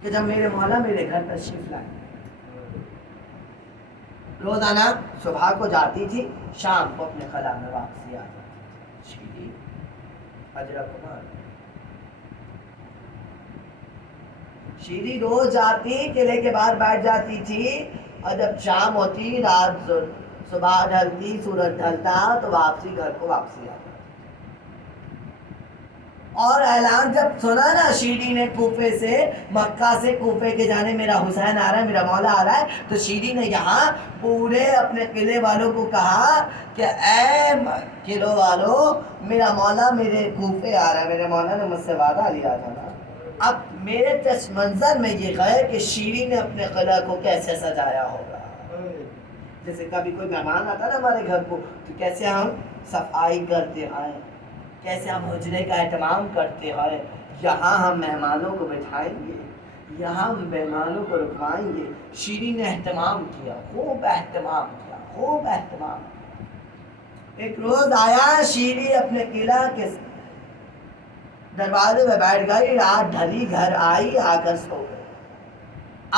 کہ جب میرے مولا میرے گھر تشریف لائے، روزانہ صبح کو جاتی تھی، شام کو اپنے خلا میں واپسی آ جاتی تھی. شیریں اجرا کمار شیریں روز جاتی، قلعے کے باہر بیٹھ جاتی تھی، اور جب شام ہوتی، رات صبح ڈھلتی، سورج ڈھلتا تو واپسی گھر کو واپسی آتی. اور اعلان جب سنا نا شیریں نے کوفے سے، مکہ سے کوفے کے جانے میرا حسین آ رہا ہے، میرا مولا آ رہا ہے، تو شیریں نے یہاں پورے اپنے قلعے والوں کو کہا کہ اے قلعوں والوں، میرا مولا میرے کوفے آ رہا ہے، میرے مولا نے مجھ سے وعدہ لیا تھا نا. اب میرے پس منظر میں یہ ہے کہ شیریں نے اپنے قلعہ کو کیسے سجایا ہوگا. جیسے کبھی کوئی مہمان آتا نا ہمارے گھر کو، تو کیسے ہم صفائی کرتے ہیں، کیسے ہم حجرے کا اہتمام کرتے ہیں. یہاں ہم مہمانوں کو بٹھائیں گے، یہاں ہم مہمانوں کو رکوائیں گے. شیریں نے اہتمام کیا، خوب اہتمام کیا، خوب اہتمام کیا. ایک روز آیا، شیریں اپنے قلعہ کے دروازے میں بیٹھ گئی، رات ڈھلی، گھر آئی، آ کر سو گئی.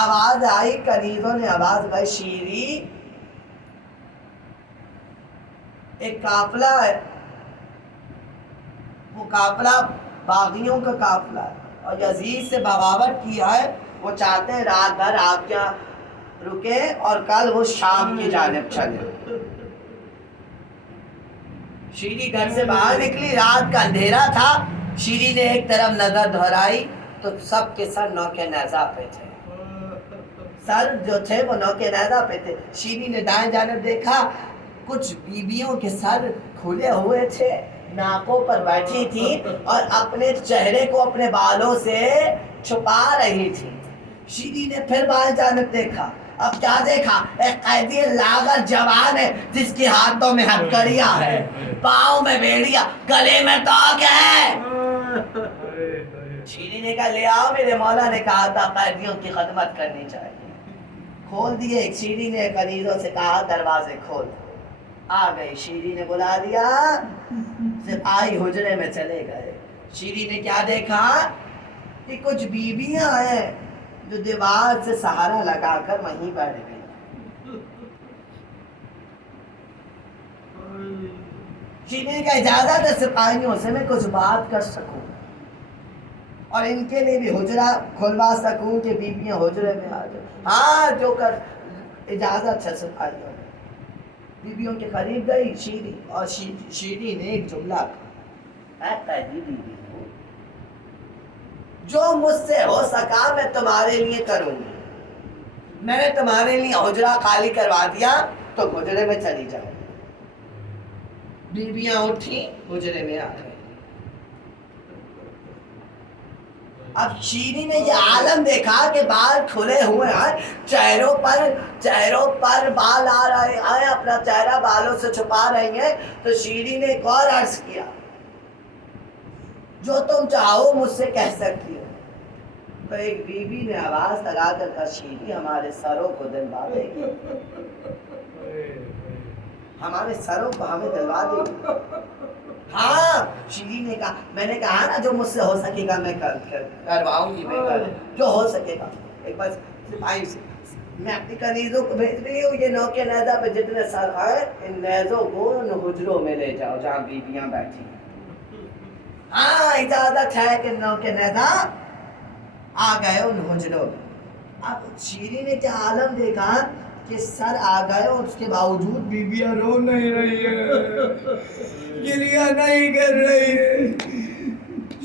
آواز آئی، کنیزوں نے آواز گئی، شیریں ایک قافلہ ہے، وہ قافلہ باغیوں کا قافلہ ہے، اور یزید سے بغاوت کیا ہے، وہ چاہتے ہیں رات بھر آپ یہاں رکے اور کل وہ شام کی جانب چلے. شیریں گھر سے باہر نکلی، رات کا اندھیرا تھا. شیریں نے ایک طرف نظر دہرائی تو سب کے سر نوکے نیزہ پہ تھے، سر جو تھے وہ نوکے نیزہ پہ تھے. شیریں نے دائیں جانب دیکھا، کچھ بیویوں کے سر کھلے ہوئے تھے، ناکوں پر بیٹھی تھی اور اپنے چہرے کو اپنے بالوں سے چھپا رہی تھی. شیریں نے پھر بائیں جانب دیکھا. اب کیا دیکھا؟ ایک قیدی لاغر جوان ہے، جس کے ہاتھوں میں ہتھکڑیاں ہے، پاؤں میں بیڑیاں، گلے میں توق ہے. شیریں نے کہا لے آؤ، میرے مولا نے کہا تھا قیدیوں کی خدمت کرنی چاہیے. کھول دیے. شیریں نے کنیزوں سے کہا دروازے کھول. آ گئی. شیریں نے بلا دیا، سپاہی حجرے میں چلے گئے. شیریں نے کیا دیکھا کہ کچھ بیویاں ہیں جو دیوار سے سہارا لگا کر وہیں بیٹھ گئی. شیریں کا اجازت ہے سپاہیوں سے میں کچھ بات کر سکوں اور ان کے لیے بھی حجرہ کھلوا سکوں کہ بیویاں حجرے میں آ جائیں. ہاں جو کر اجازت ہے سپاہیوں. بیویوں کے قریب گئی شیریں، اور شیریں نے ایک جملہ کہا، اے قیدی بیوی، جو مجھ سے ہو سکا میں تمہارے لیے کروں گی. میں نے تمہارے لیے حجرہ خالی کروا دیا تو حجرے میں چلی جاؤ. بیویاں اٹھی، حجرے میں آ گئی. اب شیریں نے یہ عالم دیکھا کہ بال کھلے ہوئے ہیں، چہروں پر بال آ رہے ہیں، اپنا چہرہ بالوں سے چھپا رہی ہیں. تو شیریں نے ایک اور عرض کیا، جو تم چاہو مجھ سے کہہ سکتی ہو. تو ایک بیوی نے آواز لگا کر کہا، شیریں ہمارے سروں کو دلوا دے گی، ہمارے سروں کو ہمیں دلوا دے گی. ہاں. شیریں نے کہا، میں نے کہا نا جو مجھ سے ہو سکے گا میں کرواؤں گی، میں جو ہو سکے گا. ایک بس سپاہی سے میں اپنی کنیزوں کو بھیج رہی ہوں، یہ نوکے نیزہ پہ جتنے سر ہیں ان نیزوں کو ان حجروں میں لے جاؤ جہاں بیویاں بیٹھی ہیں. ہاں اجازت ہے کہ نوکے نیزہ آ گئے ان حجروں میں. اب شیریں نے کیا عالم دیکھا کہ سر آ گئے اور اس کے باوجود بیویاں رو نہیں رہی ہے، گریہ نہیں کر رہی ہے.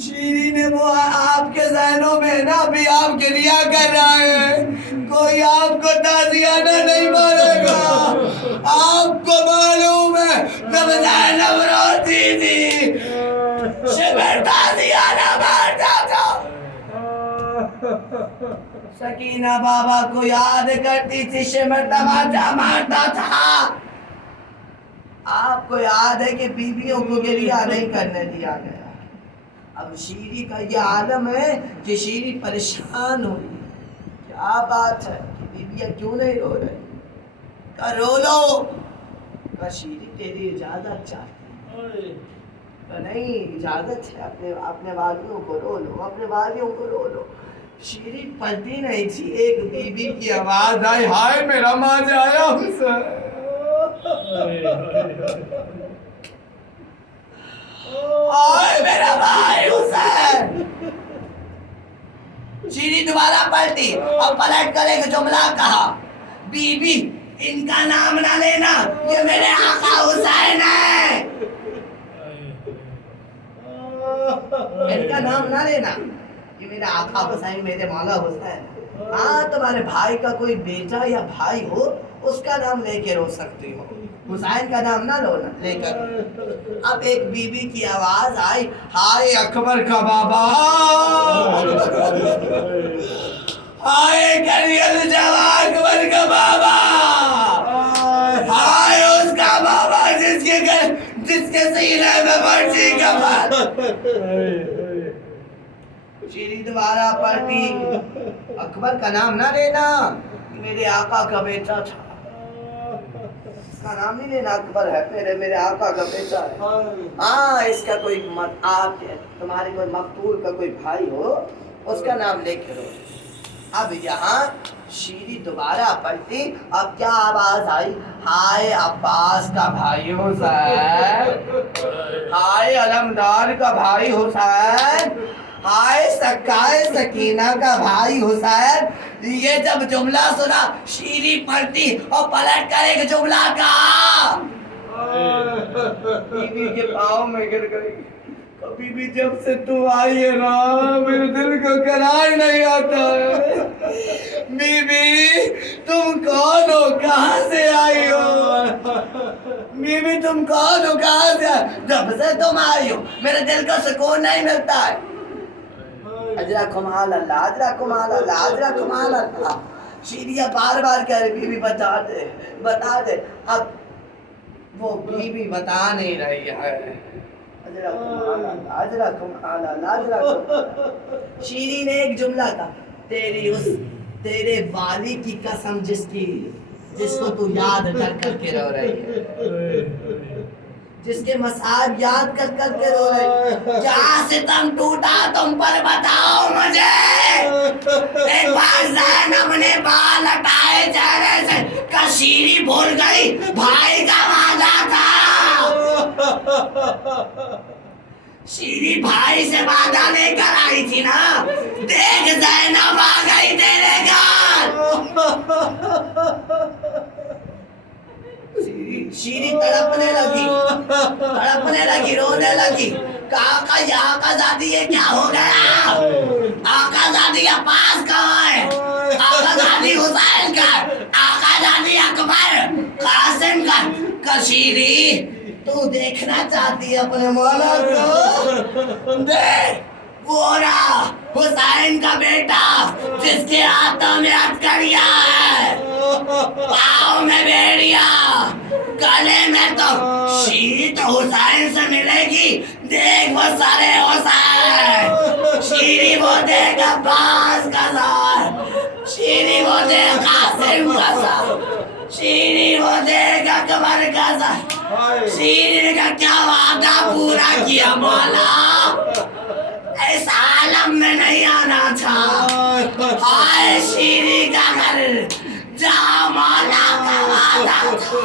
شیریں نے وہ آپ کے ذہنوں میں نا بھی آپ گریہ کر رہا ہے، کوئی آپ کو تازیانہ نہیں مارے گا. آپ کو معلوم ہے جب زینب روتی تھی شمر تازیانہ مارتا تھا، سکینہ بابا کو یاد کرتی تھی شمر تماچا مارتا تھا. آپ کو یاد ہے کہ بیویوں کو گریہ نہیں کرنے دیا گیا. اب شیریں کا یہ عالم ہے کہ شیریں پریشان ہوئی، کیا بات ہے کہ بیویاں کیوں نہیں رو رہی. کہا رو لو. کہا شیریں تیری اجازت چاہتی. کہا نہیں اجازت ہے، اپنے والیوں کو رو لو، اپنے والیوں کو رو لو. شیری پلٹی نہیں تھی، ایک بی بی کی آواز آئی، ہائے میرا ماں جایا حسین، ہائے میرا بھائی حسین۔ شیری دوبارہ پلٹی اور پلٹ کر ایک جملہ کہا، بی بی ان کا نام نہ لینا، یہ میرے آقا حسین ہے، ان کا نام نہ لینا، یہ میرے آقا حسین، میرے مولا حسین۔ ہاں تمہارے بھائی کا کوئی بیٹا یا بھائی ہو، اس کا نام لے کے رو سکتی ہو، حسین کا نام نہ لو لے کر۔ اب ایک بی بی کی آواز آئی، ہائے اکبر کا بابا، ہائے کریل جوان اکبر کا بابا، ہائے اس کا بابا جس کے سینے میں مرچی کا بات۔ شیری دوبارہ پلٹی، اکبر کا نام نہ لینا، میرے آقا کا بیٹا تھا، اس کا نام نہیں لینا، اکبر ہے میرے آقا کا بیٹا ہے۔ ہاں اس کا کوئی آپ تمہارے کوئی مقتول کا کوئی بھائی ہو، اس کا نام لے کے رو۔ اب یہاں شیری دوبارہ پلٹی، اب کیا آواز آئی، ہائے عباس کا بھائی حسین، ہائے علمدار کا بھائی حسین، ہائے سکائے سکینہ کا بھائی حسین۔ یہ جب جملہ سنا شیری پلٹی اور پلٹ کر ایک جملہ کہا، بی بی کے پاؤں میں گر گئی، کبھی بھی جب سے تو آئی ہے نا میرے دل کو قرار نہیں آتا ہے، بی بی تم کون ہو، کہاں سے آئی ہو، بی بی تم کون ہو، کہاں سے آئی، جب سے تم آئی ہو میرے دل کو سکون نہیں ملتا ہے۔ اجرکم اللہ، اجرکم اللہ، اجرکم اللہ۔ شیریہ بار بار کہہ رہی، بی بی بتا دے بتا دے، اب وہ بی بی بتا نہیں رہی ہے۔ شیری نے ایک جملہ کہا، تیرے والی کی قسم جس کو تو یاد کر کے رو رہی ہے، جس کے مصائب یاد کر کے رو رہی ہے، کیا ستم ٹوٹا تم پر بتاؤ مجھے، ایک بار زینب نے بال ہٹائے چہرے سے، شیری بھول گئی بھائی کا وعدہ تھا، شیری بھائی سے وعدہ لے کر آئی تھی نا، دیکھ زینب آ گئی تیرے گھر۔ شیری تڑپنے لگی رونے لگی، آقا یا آقا زادی یہ کیا ہو گیا، آقا زادی عباس کہاں ہے، آقا زادی حسین کا، آقا زادی اکبر قاسم کا، شیری تو دیکھنا چاہتی ہے اپنے مولا کو، دیکھ وہ رہا حسین کا بیٹا جس کے ہاتھوں میں ہتھکڑیاں ہے، پاؤں میں بیڑیا، گلے میں تو شیری تو حسین سے ملے گی، دیکھ وہ سارے حسین، شیری وہ دیکھ عباس کا سار، شیری وہ دیکھ قاسم کا سار، شیری وہ دیکھ اکبر کا سار، شیری نے کہا کیا وعدہ پورا کیا مولا، اس عالم میں نہیں آنا تھا، ہائے شیری کا گھر جہاں مولا کا وعدہ تھا۔